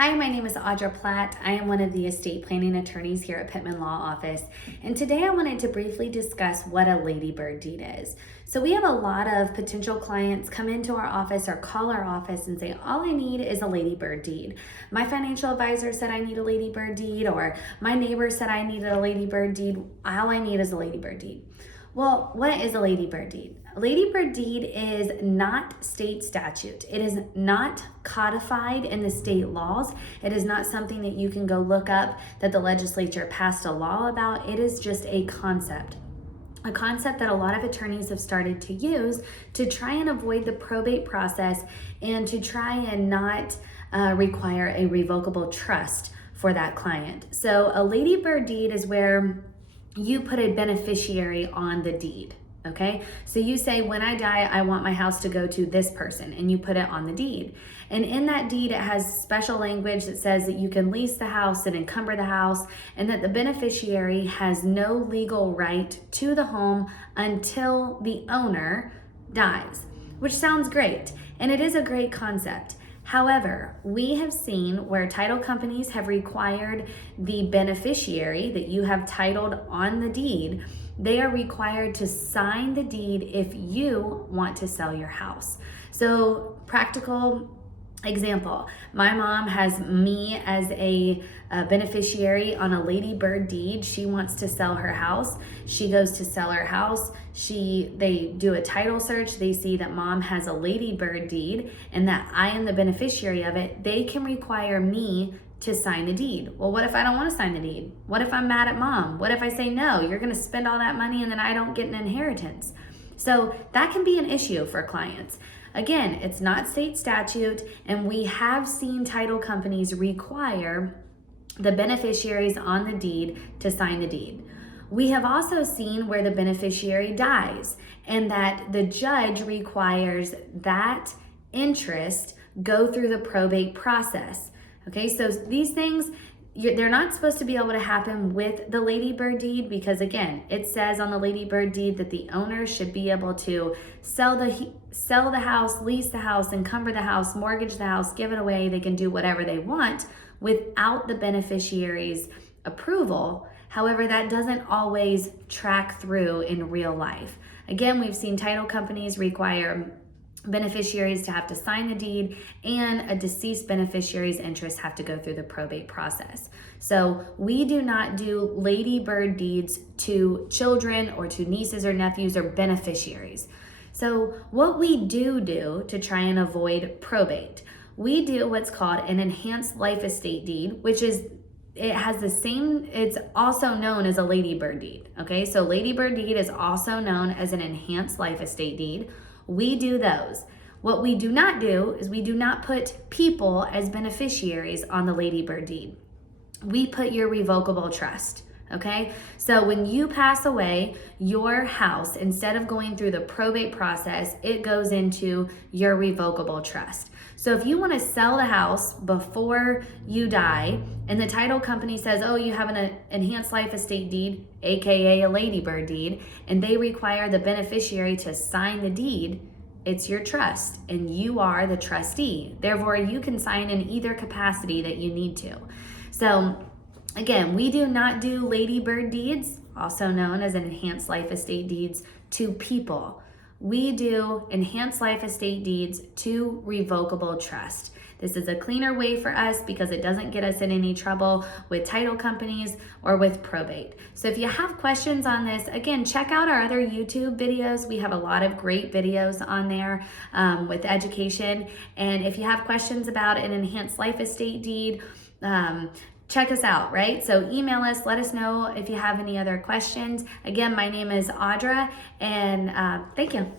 Hi, my name is Audra Platt. I am one of the estate planning attorneys here at Pittman Law Office, and today I wanted to briefly discuss what a Ladybird Deed is. So we have a lot of potential clients come into our office or call our office and say, all I need is a Ladybird Deed. My financial advisor said I need a Ladybird Deed, or my neighbor said I needed a Ladybird Deed. All I need is a Ladybird Deed. Well, what is a Ladybird Deed? A Ladybird Deed is not state statute. It is not codified in the state laws. It is not something that you can go look up that the legislature passed a law about. It is just a concept that a lot of attorneys have started to use to try and avoid the probate process and to try and not require a revocable trust for that client. So a Ladybird Deed is where you put a beneficiary on the deed. Okay, so you say, when I die, I want my house to go to this person, and you put it on the deed. And in that deed, it has special language that says that you can lease the house and encumber the house, and that the beneficiary has no legal right to the home until the owner dies, which sounds great. And it is a great concept. However, we have seen where title companies have required the beneficiary that you have titled on the deed, they are required to sign the deed if you want to sell your house. So, practical example, my mom has me as a beneficiary on a Ladybird Deed. She wants to sell her house. She goes to sell her house. They do a title search. They see that mom has a Ladybird Deed and that I am the beneficiary of it. They can require me to sign the deed. Well, what if I don't want to sign the deed? What if I'm mad at mom? What if I say, no, you're going to spend all that money and then I don't get an inheritance? So that can be an issue for clients. Again, it's not state statute, and we have seen title companies require the beneficiaries on the deed to sign the deed. We have also seen where the beneficiary dies and that the judge requires that interest go through the probate process. Okay, so these things, they're not supposed to be able to happen with the Ladybird Deed because, again, it says on the Ladybird Deed that the owner should be able to sell the house, lease the house, encumber the house, mortgage the house, give it away. They can do whatever they want without the beneficiary's approval. However, that doesn't always track through in real life. Again, we've seen title companies require beneficiaries to have to sign the deed, and a deceased beneficiary's interests have to go through the probate process. So we do not do Ladybird Deeds to children or to nieces or nephews or beneficiaries. So what we do to try and avoid probate, we do what's called an enhanced life estate deed, which is it's also known as a Ladybird Deed. Okay, so Ladybird Deed is also known as an enhanced life estate deed. We do those. What we do not do is we do not put people as beneficiaries on the Ladybird Deed. We put your revocable trust. Okay, so when you pass away, your house, instead of going through the probate process, it goes into your revocable trust. So if you want to sell the house before you die and the title company says, oh, you have an enhanced life estate deed, aka a Ladybird Deed, and they require the beneficiary to sign the deed, it's your trust and you are the trustee. Therefore, you can sign in either capacity that you need to. So again, we do not do Ladybird Deeds, also known as enhanced life estate deeds, to people. We do enhanced life estate deeds to revocable trust. This is a cleaner way for us because it doesn't get us in any trouble with title companies or with probate. So if you have questions on this, again, check out our other YouTube videos. We have a lot of great videos on there with education. And if you have questions about an enhanced life estate deed, check us out, right? So email us, let us know if you have any other questions. Again, my name is Audra, and thank you.